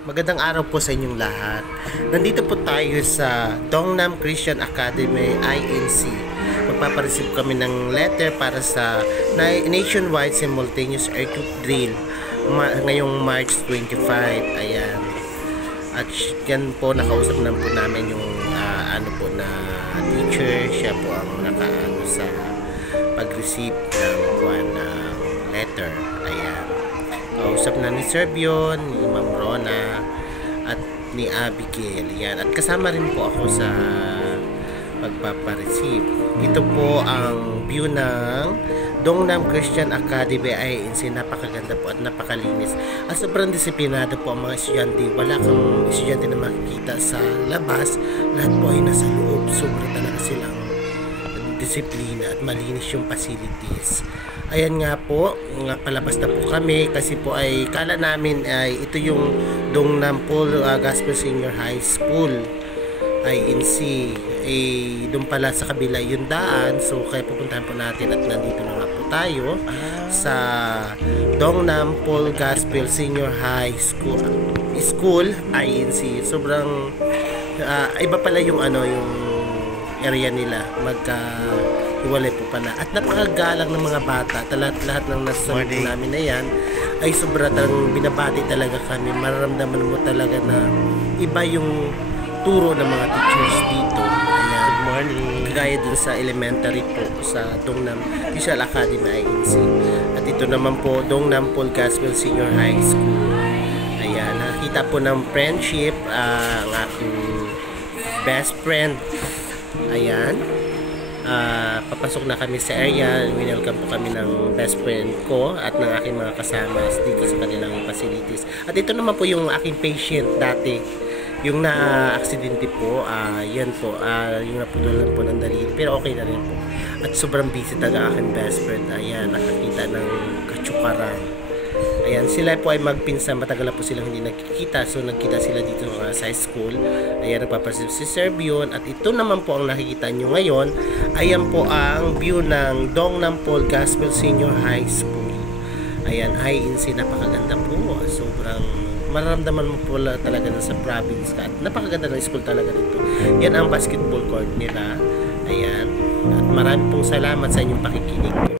Magandang araw po sa inyong lahat. Nandito po tayo sa Dongnam Christian Academy INC. Magpapareceive kami ng letter para sa nationwide simultaneous earthquake drill ngayong March 25. Ayan. At yan po, nakausap na po namin yung na teacher. Siya po ang nakaano sa pag-receive ng letter. Ayan. Kausap na ni Sir Bion, ni Ma'am Rona, at ni Abigail. Yan. At kasama rin po ako sa pagpapareceive. Ito po ang view ng Dongnam Christian Academy INC. Napakaganda po at napakalinis. At sobrang disiplinado po ang mga estudyante. Wala kang estudyante na makikita sa labas. Lahat po ay nasa loob. Sobrang talaga silang disiplina at malinis yung facilities. Ayan nga po, palabas na po kami kasi po ay kala namin ay ito yung Dongnam Gospel Senior High School INC. Doon pala sa kabila yung daan, so kaya pupuntahan po natin at nandito na nga po tayo sa Dongnam Gospel Senior High School INC. Sobrang iba pala yung yung area nila, hiwalay po pala. At napakagalang ng mga bata. Lahat ng nasasabi namin na yan ay sobrang binabati talaga kami. Mararamdaman mo talaga na iba yung turo ng mga teachers dito. Ayan. Good morning. Kagaya dun sa elementary po sa Dongnam Christian Academy INC. At ito naman po Dongnam Gospel Senior High School. Ayan. Nakita po ng friendship ang aking best friend. Ayan. Papasok na kami sa area. Winelcome po kami ng best friend ko at ng aking mga kasama dito sa kanilang facilities. At ito naman po yung aking patient dati, yung na-aksidente po. Yan po, yung naputulan po ng daliri, pero okay na rin po. At sobrang busy talaga aking best friend. Ayan, nakakita ng katsukaran. Ayan, sila po ay magpinsan. Matagal na po silang hindi nagkikita. So, nagkita sila dito sa school. Ayan, nagpapareceive si Sir Bion. At ito naman po ang nakikita nyo ngayon. Ayan po ang view ng Dongnam Gospel Senior High School. Ayan, INC. Napakaganda po. Sobrang mararamdaman mo po talaga na sa province ka. At napakaganda ng school talaga dito. Yan ang basketball court nila. Ayan. At maraming pong salamat sa inyong pakikinig.